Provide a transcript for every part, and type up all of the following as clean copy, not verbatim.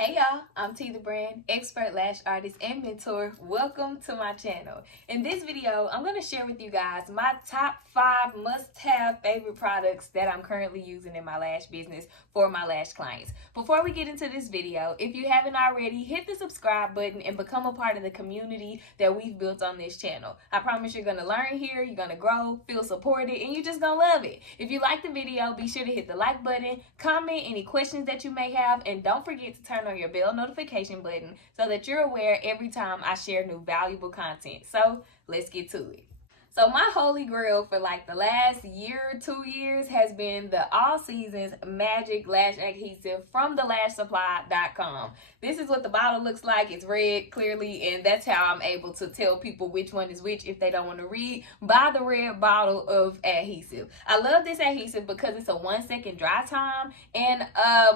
Hey y'all, I'm T the Brand, expert lash artist and mentor. Welcome to my channel. In this video, I'm going to share with you guys my top 5 must-have favorite products that I'm currently using in my lash business for my lash clients. Before we get into this video, if you haven't already, hit the subscribe button and become a part of the community that we've built on this channel. I promise you're going to learn here, you're going to grow, feel supported, and you're just going to love it. If you like the video, be sure to hit the like button, comment any questions that you may have, and don't forget to turn on your bell notification button so that you're aware every time I share new valuable content. So let's get to it. So my holy grail for like the last year or 2 years has been the All Seasons Magic Lash Adhesive from the LashSupply.com. This is what the bottle looks like. It's red clearly, and that's how I'm able to tell people which one is which if they don't want to read. Buy the red bottle of adhesive. I love this adhesive because it's a 1-second dry time, and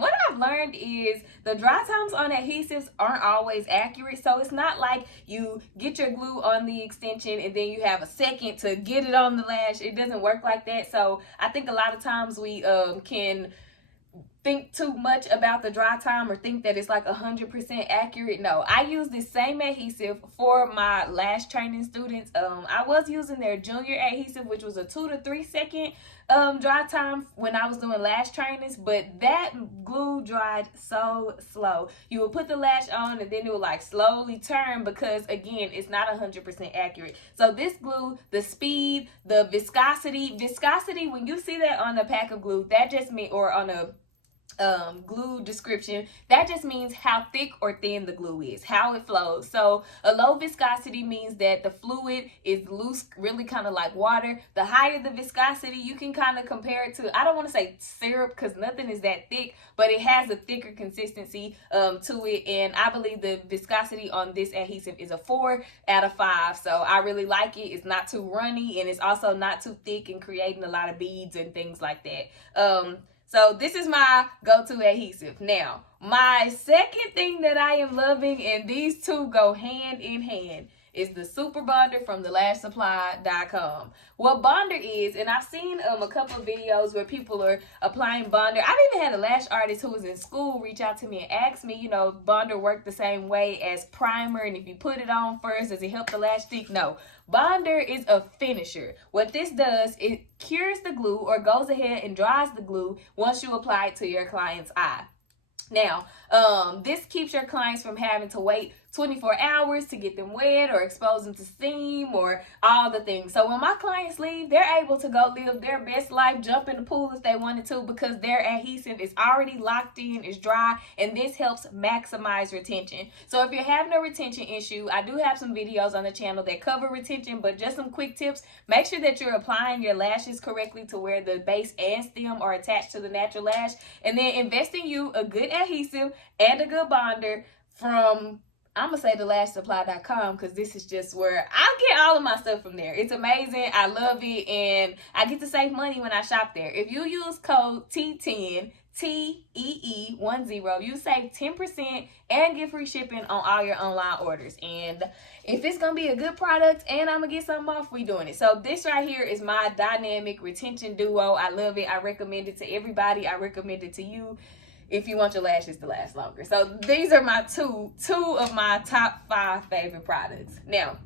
what I've learned is the dry times on adhesives aren't always accurate. So it's not like you get your glue on the extension and then you have a second to get it on the lash. It doesn't work like that. So I think a lot of times we can think too much about the dry time or think that it's like 100% accurate. No, I use this same adhesive for my lash training students. I was using their junior adhesive, which was a 2 to 3 second dry time when I was doing lash trainings, but that glue dried so slow. You would put the lash on and then it would like slowly turn because again, it's not 100% accurate. So this glue, the speed, the viscosity, when you see that on a pack of glue, that just means, or on a glue description, that just means how thick or thin the glue is, how it flows. So a low viscosity means that the fluid is loose, really kind of like water. The higher the viscosity, you can kind of compare it to, I don't want to say syrup because nothing is that thick, but it has a thicker consistency to it. And I believe the viscosity on this adhesive is a 4 out of 5. So I really like it. It's not too runny and it's also not too thick and creating a lot of beads and things like that. So this is my go-to adhesive. Now, my second thing that I am loving, and these two go hand in hand, is the Super Bonder from the LashSupply.com. What Bonder is, and I've seen a couple of videos where people are applying Bonder. I've even had a lash artist who was in school reach out to me and ask me, Bonder worked the same way as primer, and if you put it on first, does it help the lash stick? No. Bonder is a finisher. What this does, it cures the glue or goes ahead and dries the glue once you apply it to your client's eye. Now, this keeps your clients from having to wait 24 hours to get them wet or expose them to steam or all the things. So when my clients leave, they're able to go live their best life, jump in the pool if they wanted to, because their adhesive is already locked in, it's dry, and this helps maximize retention. So if you're having a retention issue, I do have some videos on the channel that cover retention, but just some quick tips. Make sure that you're applying your lashes correctly to where the base and stem are attached to the natural lash, and then invest in you a good adhesive and a good bonder from, I'm going to say the LashSupply.com, because this is just where I get all of my stuff from there. It's amazing. I love it. And I get to save money when I shop there. If you use code T10, TEE10, you save 10% and get free shipping on all your online orders. And if it's going to be a good product and I'm going to get something off, we doing it. So this right here is my dynamic retention duo. I love it. I recommend it to everybody. I recommend it to you if you want your lashes to last longer. So these are my two of my top 5 favorite products. Now,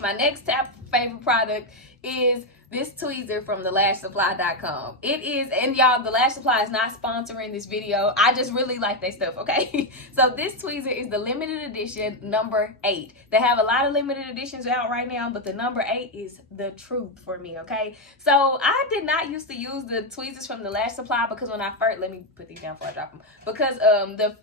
my next top favorite product is this tweezer from the LashSupply.com. It is, and y'all, the Lash Supply is not sponsoring this video. I just really like their stuff, okay? So this tweezer is the limited edition number 8. They have a lot of limited editions out right now, but the number 8 is the truth for me, okay? So I did not used to use the tweezers from the Lash Supply because when I first, let me put these down before I drop them. Because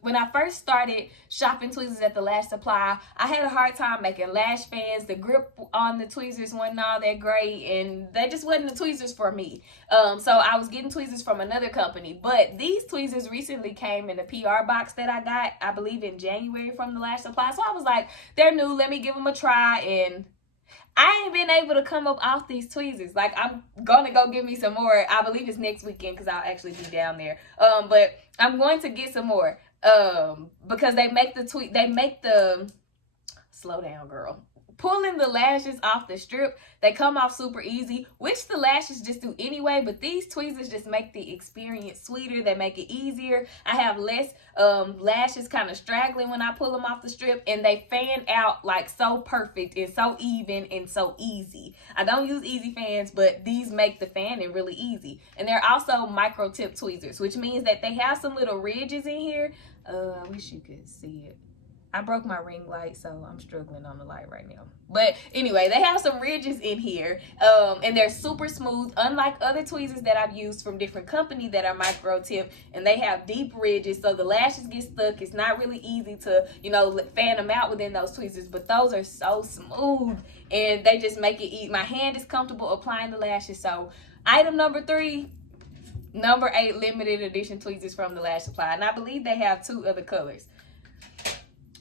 when I first started shopping tweezers at the Lash Supply, I had a hard time making lash fans. The grip on the tweezers wasn't all that great, and they just wasn't the tweezers for me. So I was getting tweezers from another company, but these tweezers recently came in a PR box that I got, I believe in January, from the Lash Supply. So I was like, they're new, let me give them a try, and I ain't been able to come up off these tweezers. Like, I'm gonna go get me some more. I believe it's next weekend because I'll actually be down there. But I'm going to get some more because they make the slow down, girl. pulling the lashes off the strip, they come off super easy, which the lashes just do anyway, but these tweezers just make the experience sweeter. They make it easier. I have less lashes kind of straggling when I pull them off the strip, and they fan out like so perfect and so even and so easy. I don't use easy fans, but these make the fanning really easy. And they're also micro tip tweezers, which means that they have some little ridges in here. I wish you could see it. I broke my ring light, so I'm struggling on the light right now. But anyway, they have some ridges in here, and they're super smooth, unlike other tweezers that I've used from different companies that are micro tip, and they have deep ridges, so the lashes get stuck. It's not really easy to, you know, fan them out within those tweezers, but those are so smooth, and they just make it easy. My hand is comfortable applying the lashes. So item number 3, number 8 limited edition tweezers from the Lash Supply, and I believe they have 2 other colors.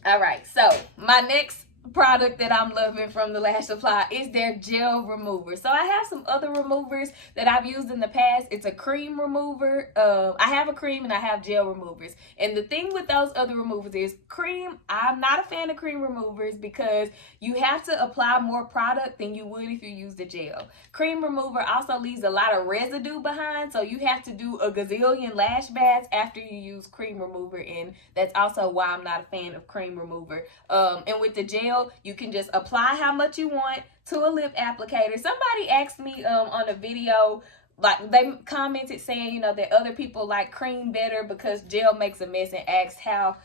All right, so my next product that I'm loving from the Lash Supply is their gel remover. So I have some other removers that I've used in the past. It's a cream remover. I have a cream and I have gel removers. And the thing with those other removers is cream, I'm not a fan of cream removers because you have to apply more product than you would if you use the gel. Cream remover also leaves a lot of residue behind, so you have to do a gazillion lash baths after you use cream remover, and that's also why I'm not a fan of cream remover. And with the gel, you can just apply how much you want to a lip applicator. Somebody asked me on a video, like they commented saying, you know, that other people like cream better because gel makes a mess, and asked how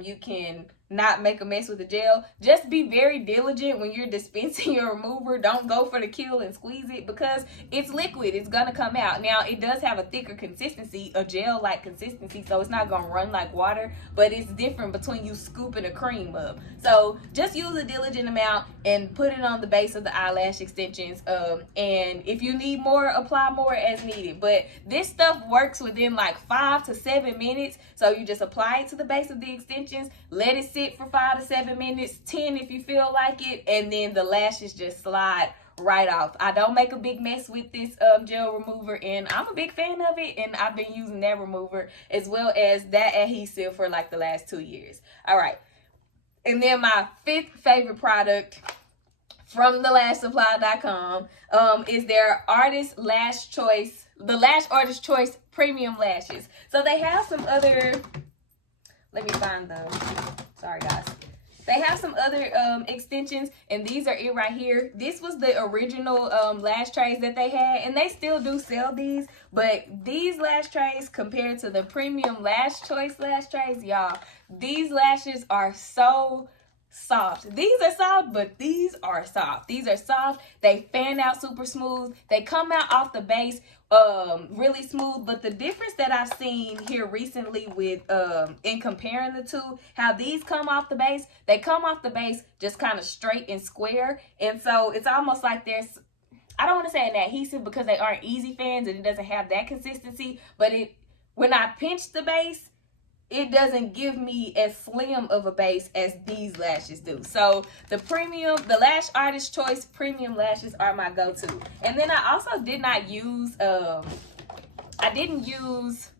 you can not make a mess with the gel. Just be very diligent when you're dispensing your remover. Don't go for the kill and squeeze it because it's liquid. It's gonna come out. Now it does have a thicker consistency, a gel like consistency, so it's not gonna run like water, but it's different between you scooping a cream up. So just use a diligent amount and put it on the base of the eyelash extensions, and if you need more, apply more as needed. But this stuff works within like 5 to 7 minutes, so you just apply it to the base of the extensions, let it sit for 5 to 7 minutes, 10 if you feel like it, and then the lashes just slide right off. I don't make a big mess with this gel remover, and I'm a big fan of it, and I've been using that remover as well as that adhesive for like the last 2 years. All right, and then my 5th favorite product from the LashSupply.com is their Artist Lash Choice, the Lash Artist Choice Premium Lashes. So they have some other, let me find those. Sorry guys. They have some other extensions, and these are it right here. This was the original lash trays that they had, and they still do sell these, but these lash trays compared to the premium Lash Choice lash trays, y'all, these lashes are so soft. These are soft, but these are soft. These are soft. They fan out super smooth. They come out off the base really smooth. But the difference that I've seen here recently with in comparing the two, how these come off the base, they come off the base just kind of straight and square, and so it's almost like there's, I don't want to say an adhesive because they aren't easy fans and it doesn't have that consistency, but when I pinch the base, it doesn't give me as slim of a base as these lashes do. So the Lash Artist Choice Premium Lashes are my go-to. And then I also did not use, I didn't use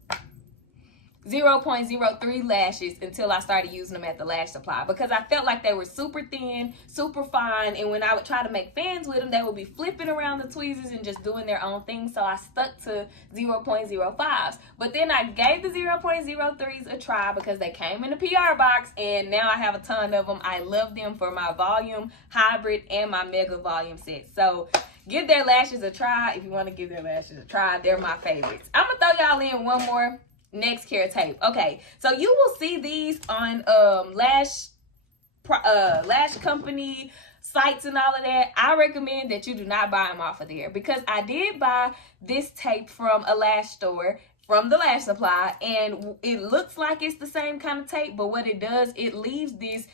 0.03 lashes until I started using them at the Lash Supply, because I felt like they were super thin, super fine, and when I would try to make fans with them, they would be flipping around the tweezers and just doing their own thing, so I stuck to 0.05s. But then I gave the 0.03s a try because they came in a PR box, and now I have a ton of them. I love them for my volume, hybrid, and my mega volume set. So give their lashes a try if you want to give their lashes a try. They're my favorites. I'm going to throw y'all in one more. Next care tape. Okay, so you will see these on lash company sites and all of that. I recommend that you do not buy them off of there, because I did buy this tape from a lash store from the Lash Supply, and it looks like it's the same kind of tape, but what it does, it leaves this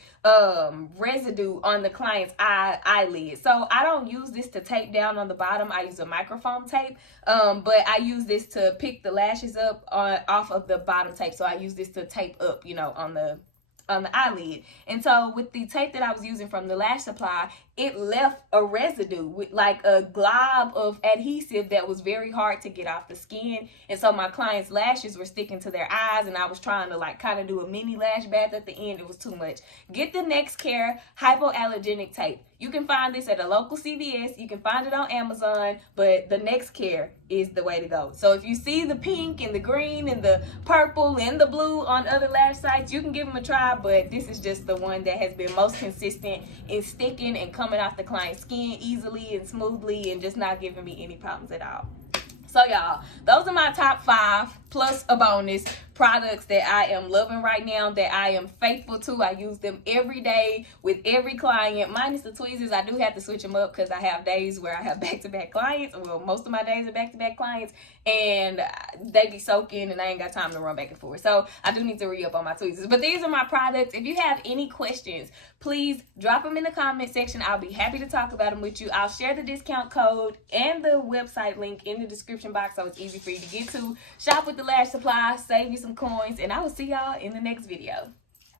residue on the client's eyelid. So I don't use this to tape down on the bottom. I use a microfoam tape, but I use this to pick the lashes up off of the bottom tape. So I use this to tape up, you know, on the eyelid. And so with the tape that I was using from the Lash Supply, it left a residue with like a glob of adhesive that was very hard to get off the skin. And so my clients' lashes were sticking to their eyes, and I was trying to like kind of do a mini lash bath at the end. It was too much. Get the Next Care hypoallergenic tape. You can find this at a local CVS. You can find it on Amazon, but the Next Care is the way to go. So if you see the pink and the green and the purple and the blue on other lash sites, you can give them a try, but this is just the one that has been most consistent in sticking and coming off the client's skin easily and smoothly and just not giving me any problems at all. So y'all, those are my top 5 plus a bonus products that I am loving right now, that I am faithful to. I use them every day with every client, minus the tweezers. I do have to switch them up because I have days where I have back-to-back clients. Well, most of my days are back-to-back clients, and they be soaking and I ain't got time to run back and forth. So I do need to re-up on my tweezers. But these are my products. If you have any questions, please drop them in the comment section. I'll be happy to talk about them with you. I'll share the discount code and the website link in the description box so it's easy for you to get to. Shop with the Lash Supply, save you some coins, and I will see y'all in the next video.